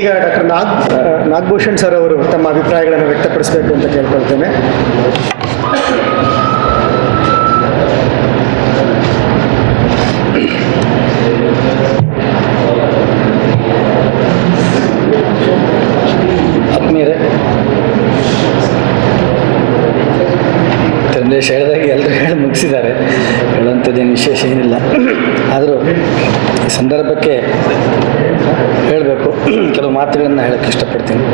ಈಗ doctor Nagabhushan sir ಅವರು ತಮ್ಮ ಅಭಿಪ್ರಾಯಗಳನ್ನು ವ್ಯಕ್ತಪಡಿಸಬೇಕು ಅಂತ ಕೇಳ್ಕೊಳ್ತೇನೆ. ಆತ್ಮೀಯರೇ, ಸಂದೇಶ ಹೇಳಿದಾಗ ಎಲ್ಲರೂ ಹೇಳಿ ಮುಗಿಸಿದ್ದಾರೆ. ಹೇಳುವಂಥದ್ದೇನು ವಿಶೇಷ ಏನಿಲ್ಲ. ಆದರೂ ಈ ಸಂದರ್ಭಕ್ಕೆ ಹೇಳಬೇಕು, ಕೆಲವು ಮಾತುಗಳನ್ನು ಹೇಳೋಕ್ಕೆ ಇಷ್ಟಪಡ್ತೀನಿ.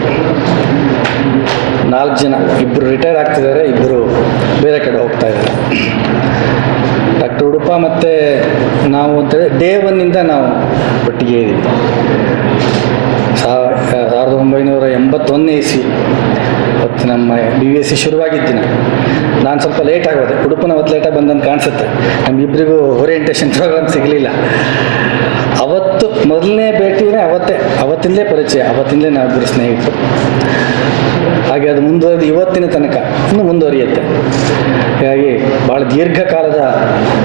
4 ಜನ, ಇಬ್ಬರು ರಿಟೈರ್ ಆಗ್ತಿದ್ದಾರೆ, ಇಬ್ಬರು ಬೇರೆ ಕಡೆ ಹೋಗ್ತಾ ಇದ್ದಾರೆ. ಡಾಕ್ಟರ್ ಉಡುಪ ಮತ್ತು ನಾವು ಅಂತೇಳಿ ಡೇ 1 ನಾವು ಒಟ್ಟಿಗೆ ಇದ್ದೀವಿ. 1981 ಇಸ್ವಿ ಅವತ್ತು ನಮ್ಮ BVSC ಶುರುವಾಗಿದ್ದೀನಿ. ನಾನು ಸ್ವಲ್ಪ ಲೇಟ್ ಆಗೋದೆ, ಉಡುಪನ ಅವತ್ತು ಲೇಟಾಗಿ ಬಂದಂತ ಕಾಣಿಸುತ್ತೆ. ನಮಗಿಬ್ಬರಿಗೂ ಓರಿಯೆಂಟೇಷನ್ ಪ್ರೋಗ್ರಾಮ್ ಸಿಗಲಿಲ್ಲ. ಅವತ್ತು ಮೊದಲನೇ ಭೇಟಿನೇ ಅವತ್ತಿಂದಲೇ ಪರಿಚಯ, ಅವತ್ತಿಂದಲೇ ನಾವಿಬ್ಬರು ಸ್ನೇಹಿತರು. ಹಾಗೆ ಅದು ಮುಂದುವರೆದು ಇವತ್ತಿನ ತನಕ ಇನ್ನೂ ಮುಂದುವರಿಯುತ್ತೆ. ಹೀಗಾಗಿ ಭಾಳ ದೀರ್ಘಕಾಲದ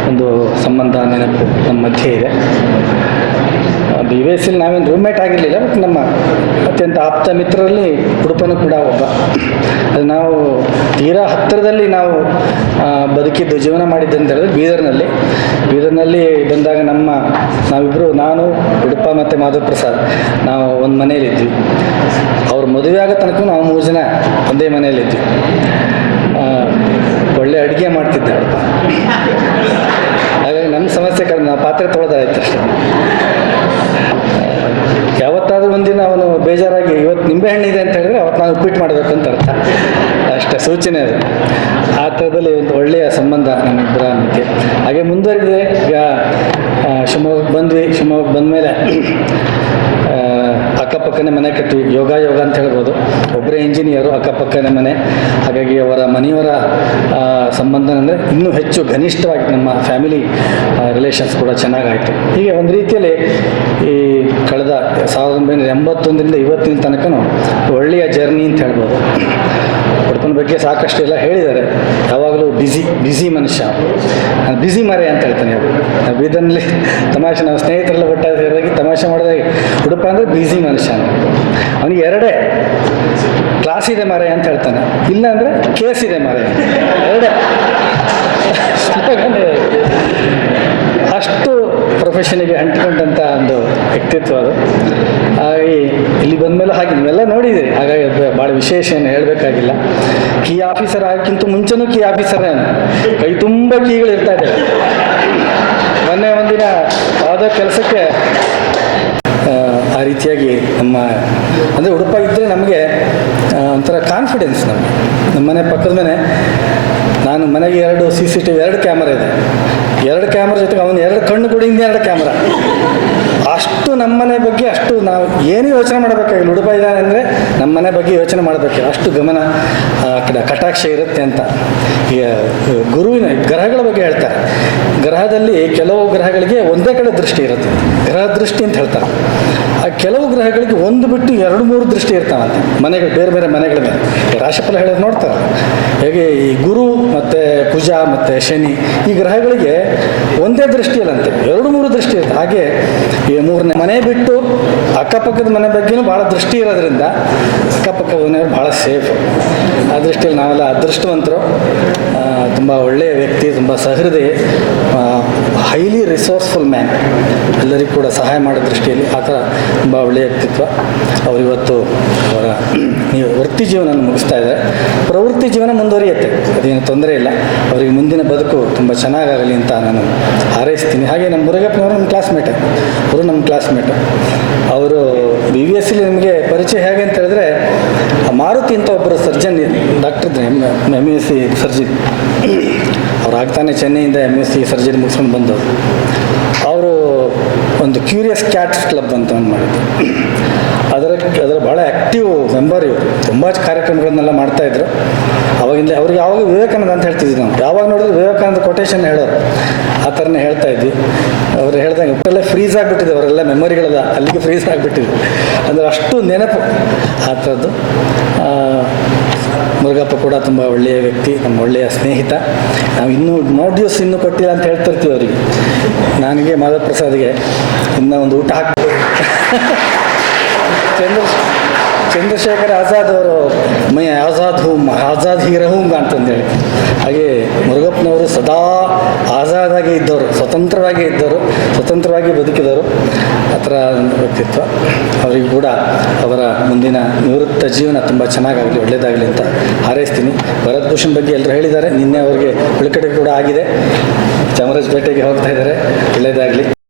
ಒಂದು ಸಂಬಂಧ, ನೆನಪು ನಮ್ಮ ಮಧ್ಯೆ ಇದೆ. BVSC ನಾವೇನು ರೂಮ್ಮೇಟ್ ಆಗಿರಲಿಲ್ಲ, ಬಟ್ ನಮ್ಮ ಅತ್ಯಂತ ಆಪ್ತ ಮಿತ್ರರಲ್ಲಿ ಉಡುಪನೂ ಕೂಡ ಒಬ್ಬ. ಅದು ನಾವು ತೀರಾ ಹತ್ತಿರದಲ್ಲಿ ನಾವು ಬದುಕಿದ್ದು, ಜೀವನ ಮಾಡಿದ್ದು ಅಂತ ಹೇಳಿದ್ರೆ ಬೀದರ್ನಲ್ಲಿ ಬಂದಾಗ ನಾವಿಬ್ಬರು, ನಾನು, ಉಡುಪ ಮತ್ತು ಮಾಧವ ಪ್ರಸಾದ್, ನಾವು ಒಂದು ಮನೆಯಲ್ಲಿದ್ವಿ. ಅವ್ರ ಮದುವೆ ಆಗೋ ತನಕ ನಾವು 3 ಜನ ಒಂದೇ ಮನೆಯಲ್ಲಿದ್ವಿ. ಒಳ್ಳೆ ಅಡುಗೆ ಮಾಡ್ತಿದ್ದೆ ಉಡುಪ. ಹಾಗಾಗಿ ನಮ್ಮ ಸಮಸ್ಯೆ ಕಡಿಮೆ, ನಾವು ಪಾತ್ರೆ ತೊಳೆದಾಯ್ತು ಅಷ್ಟೇ. ಯಾವತ್ತಾದರೂ ಒಂದಿನ ಅವನು ಬೇಜಾರಾಗಿ ಇವತ್ತು ನಿಂಬೆಹಣ್ಣಿದೆ ಅಂತ ಹೇಳಿದ್ರೆ ಅವತ್ತು ನಾವು ಉಪ್ಪಿಟ್ಟು ಮಾಡಬೇಕು ಅಂತ ಅರ್ಥ, ಅಷ್ಟೇ ಸೂಚನೆ ಅದು. ಆ ಥರದಲ್ಲಿ ಒಂದು ಒಳ್ಳೆಯ ಸಂಬಂಧ ನಮ್ಮಿಬ್ಬರ ಮಧ್ಯೆ ಹಾಗೆ ಮುಂದುವರಿದಿದೆ. ಈಗ ಶಿವಮೊಗ್ಗಕ್ಕೆ ಬಂದ್ವಿ. ಶಿವಮೊಗ್ಗಕ್ಕೆ ಬಂದಮೇಲೆ ಅಕ್ಕಪಕ್ಕನೇ ಮನೆ ಕಟ್ವಿ. ಯೋಗ ಅಂತ ಹೇಳ್ಬೋದು. ಒಬ್ಬರೇ ಇಂಜಿನಿಯರು, ಅಕ್ಕಪಕ್ಕನೇ ಮನೆ. ಹಾಗಾಗಿ ಅವರ ಮನೆಯವರ ಸಂಬಂಧ ಅಂದರೆ ಇನ್ನೂ ಹೆಚ್ಚು ಘನಿಷ್ಠವಾಗಿ ನಮ್ಮ ಫ್ಯಾಮಿಲಿ ರಿಲೇಷನ್ಸ್ ಕೂಡ ಚೆನ್ನಾಗಾಯಿತು. ಹೀಗೆ ಒಂದು ರೀತಿಯಲ್ಲಿ ಈ ಕಳೆದ 1981ರಿಂದ ಇವತ್ತಿನ ತನಕ ಒಳ್ಳೆಯ ಜರ್ನಿ ಅಂತ ಹೇಳ್ಬೋದು. ಉಡುಪನ ಬಗ್ಗೆ ಸಾಕಷ್ಟು ಎಲ್ಲ ಹೇಳಿದ್ದಾರೆ. ಯಾವಾಗಲೂ ಬ್ಯುಸಿ ಮನುಷ್ಯ, ನಾನು ಬ್ಯುಸಿ ಮರೆ ಅಂತ ಹೇಳ್ತಾನೆ. ನಾವು ಬೀದರ್ನಲ್ಲಿ ತಮಾಷೆ, ನಾವು ಸ್ನೇಹಿತರೆಲ್ಲ ಒಟ್ಟಾಗಿ ತಮಾಷೆ ಮಾಡಿದಾಗ ಉಡುಪ ಅಂದರೆ ಬ್ಯುಸಿ ಮನುಷ್ಯ ಅಂತ. ಅವನಿಗೆ 2 ಕ್ಲಾಸ್ ಇದೆ ಮರೆ ಅಂತ ಹೇಳ್ತಾನೆ, ಇಲ್ಲ ಅಂದರೆ ಕೇಸ್ ಇದೆ ಮರೆ, 2 ಅಷ್ಟು ಪ್ರೊಫೆಷನಿಗೆ ಅಂಟಿಕೊಂಡಂಥ ಒಂದು ವ್ಯಕ್ತಿತ್ವ ಅದು. ಹಾಗಾಗಿ ಇಲ್ಲಿ ಬಂದಮೇಲೆ ಹಾಗೆ ನೀವೆಲ್ಲ ನೋಡಿದ್ದೀರಿ. ಹಾಗಾಗಿ ಭಾಳ ವಿಶೇಷ ಏನು ಹೇಳಬೇಕಾಗಿಲ್ಲ. ಕೀ ಆಫೀಸರ್ ಆಗಿಕ್ಕಿಂತ ಮುಂಚೆನೂ ಕೀ ಆಫೀಸರೇ, ಕೈ ತುಂಬ ಕೀಗಳು ಇರ್ತಾ ಇದೆ. ಮೊನ್ನೆ ಒಂದಿನ ಯಾವುದೋ ಕೆಲಸಕ್ಕೆ ಆ ರೀತಿಯಾಗಿ ಅಂದರೆ ಉಡುಪ ಇದ್ದರೆ ನಮಗೆ ಒಂಥರ ಕಾನ್ಫಿಡೆನ್ಸ್. ನಮ್ಮ ಮನೆ ಪಕ್ಕದ ನಾನು ಮನೆಗೆ 2 CCTV 2 ಕ್ಯಾಮರಾ ಇದೆ. 2 ಕ್ಯಾಮ್ರಾ ಜೊತೆಗೆ ಅವನು 2 ಕಣ್ಣು ಕೂಡ 2 ಕ್ಯಾಮ್ರಾ. ಅಷ್ಟು ನಮ್ಮನೆ ಬಗ್ಗೆ ಅಷ್ಟು ನಾವು ಏನು ಯೋಚನೆ ಮಾಡಬೇಕಾಗಿಲ್ಲ. ಉಡುಪ ಇದ್ದಾನೆ ಅಂದರೆ ನಮ್ಮನೆ ಬಗ್ಗೆ ಯೋಚನೆ ಮಾಡಬೇಕು, ಅಷ್ಟು ಗಮನ ಕಟಾಕ್ಷ ಇರುತ್ತೆ ಅಂತ. ಈಗ ಗುರುವಿನ ಗ್ರಹಗಳ ಬಗ್ಗೆ ಹೇಳ್ತಾರೆ. ಗ್ರಹದಲ್ಲಿ ಕೆಲವು ಗ್ರಹಗಳಿಗೆ ಒಂದೇ ಕಡೆ ದೃಷ್ಟಿ ಇರುತ್ತೆ, ಗ್ರಹ ದೃಷ್ಟಿ ಅಂತ ಹೇಳ್ತಾರೆ. ಆ ಕೆಲವು ಗ್ರಹಗಳಿಗೆ ಒಂದು ಬಿಟ್ಟು 2-3 ದೃಷ್ಟಿ ಇರ್ತಾವಂತೆ ಮನೆಗಳು, ಬೇರೆ ಬೇರೆ ಮನೆಗಳ ಮೇಲೆ. ರಾಶಿಫಲ ಹೇಳೋದು ನೋಡ್ತಾರೆ. ಹೇಗೆ ಈ ಗುರು ಮತ್ತು ಕುಜ ಮತ್ತು ಶನಿ ಈ ಗ್ರಹಗಳಿಗೆ ಒಂದೇ ದೃಷ್ಟಿ ಇಲ್ಲಂತೆ, 2-3 ದೃಷ್ಟಿ ಇರುತ್ತೆ. ಹಾಗೆ ಈ 3ನೇ ಮನೆ ಬಿಟ್ಟು ಅಕ್ಕಪಕ್ಕದ ಮನೆ ಬಗ್ಗೆನೂ ಭಾಳ ದೃಷ್ಟಿ ಇರೋದ್ರಿಂದ ಅಕ್ಕಪಕ್ಕ ಮನೆಯವರು ಭಾಳ ಸೇಫ್. ಆ ದೃಷ್ಟಿಯಲ್ಲಿ ನಾವೆಲ್ಲ ಅದೃಷ್ಟವಂತರು. ತುಂಬ ಒಳ್ಳೆಯ ವ್ಯಕ್ತಿ, ತುಂಬ ಸಹೃದಯ, ಹೈಲಿ ರಿಸೋರ್ಸ್ಫುಲ್ ಮ್ಯಾನ್. ಎಲ್ಲರಿಗೂ ಕೂಡ ಸಹಾಯ ಮಾಡೋ ದೃಷ್ಟಿಯಲ್ಲಿ ಆ ಥರ ತುಂಬ ಒಳ್ಳೆಯ ವ್ಯಕ್ತಿತ್ವ. ಅವರಿವತ್ತು ಅವರ ವೃತ್ತಿ ಜೀವನ ಮುಗಿಸ್ತಾ ಇದ್ದಾರೆ. ಪ್ರವೃತ್ತಿ ಜೀವನ ಮುಂದುವರಿಯುತ್ತೆ, ಅದೇನು ತೊಂದರೆ ಇಲ್ಲ. ಅವರಿಗೆ ಮುಂದಿನ ಬದುಕು ತುಂಬ ಚೆನ್ನಾಗಾಗಲಿ ಅಂತ ನಾನು ಹಾರೈಸ್ತೀನಿ. ಹಾಗೆ ನಮ್ಮ ಮುರುಗಪ್ಪನವರು ನಮ್ಮ ಕ್ಲಾಸ್ಮೇಟೆ, ನಮ್ಮ ಕ್ಲಾಸ್ಮೇಟು. ಅವರು BVSC ನಿಮಗೆ ಪರಿಚಯ ಹೇಗೆ ಅಂತ ಹೇಳಿದ್ರೆ, ಮಾರುತಿ ಅಂತ ಒಬ್ಬರು ಸರ್ಜನ್ ಡಾಕ್ಟರ್ ಇದ್ದರೆ, MSc ಸರ್ಜನ್. ಅವ್ರು ಆಗ್ತಾನೆ ಚೆನ್ನೈಯಿಂದ MSc ಸರ್ಜರಿ ಮುಗಿಸ್ಕೊಂಡು ಬಂದವರು. ಅವರು ಒಂದು ಕ್ಯೂರಿಯಸ್ ಕ್ಯಾಟ್ಸ್ ಕ್ಲಬ್ ಅಂತ ಒಂದು ಮಾಡಿದ್ರು. ಅದರ ಭಾಳ ಆ್ಯಕ್ಟಿವ್ ಮೆಂಬರ್ ಇವರು. ತುಂಬ ಕಾರ್ಯಕ್ರಮಗಳನ್ನೆಲ್ಲ ಮಾಡ್ತಾಯಿದ್ರು. ಅವಾಗಿಂದ ಅವ್ರಿಗೆ ಯಾವಾಗ ವಿವೇಕಾನಂದ ಅಂತ ಹೇಳ್ತಿದ್ವಿ ನಾವು. ಯಾವಾಗ ನೋಡಿದ್ರೆ ವಿವೇಕಾನಂದ ಕೊಟೇಶನ್ ಹೇಳೋರು, ಆ ಥರನೇ ಹೇಳ್ತಾ ಇದ್ವಿ. ಅವ್ರು ಹೇಳ್ದಂಗೆ ಅವರೆಲ್ಲ ಫ್ರೀಸ್ ಆಗಿಬಿಟ್ಟಿದೆ, ಅವರೆಲ್ಲ ಮೆಮೊರಿಗಳೆಲ್ಲ ಅಲ್ಲಿಗೆ ಫ್ರೀಸ್ ಆಗಿಬಿಟ್ಟಿದ್ವಿ. ಅಂದರೆ ಅಷ್ಟು ನೆನಪು ಆ ಥರದ್ದು. ಮುರುಗಪ್ಪ ಕೂಡ ತುಂಬ ಒಳ್ಳೆಯ ವ್ಯಕ್ತಿ, ನಮ್ಮ ಒಳ್ಳೆಯ ಸ್ನೇಹಿತ. ನಾವು ಇನ್ನೂ ಕೊಟ್ಟಿಲ್ಲ ಅಂತ ಹೇಳ್ತಿರ್ತೀವಿ ಅವರಿಗೆ. ನನಗೆ ಮಾಧವ ಪ್ರಸಾದ್ಗೆ ಇನ್ನೂ ಒಂದು ಊಟ ಹಾಕಿ ಚಂದ್ರಶೇಖರ್ ಆಜಾದ್ ಅವರು ಮೈ ಆಜಾದ್ ಹೂಮ್ ಆಜಾದ್ ಹಿ ರಹೂಮ್ ಅಂತಂದೇಳಿ, ಹಾಗೆ ಮುರುಗಪ್ಪನವರು ಸದಾ ಆಜಾದಾಗಿ ಇದ್ದವರು, ಸ್ವತಂತ್ರವಾಗಿ ಬದುಕಿದವರು. ಆ ಥರ ಒಂದು ವ್ಯಕ್ತಿತ್ವ. ಅವರಿಗೂ ಕೂಡ ಅವರ ಮುಂದಿನ ನಿವೃತ್ತ ಜೀವನ ತುಂಬ ಚೆನ್ನಾಗಾಗಲಿ, ಒಳ್ಳೆಯದಾಗಲಿ ಅಂತ ಹಾರೈಸ್ತೀನಿ. ಭರತ್ ಭೂಷಣ್ ಬಗ್ಗೆ ಎಲ್ಲರೂ ಹೇಳಿದ್ದಾರೆ. ನಿನ್ನೆ ಅವರಿಗೆ ಉಳ್ಕಡೆ ಕೂಡ ಆಗಿದೆ. ಚಾಮರಾಜಪೇಟೆಗೆ ಹೋಗ್ತಾ ಇದ್ದಾರೆ. ಒಳ್ಳೆಯದಾಗಲಿ.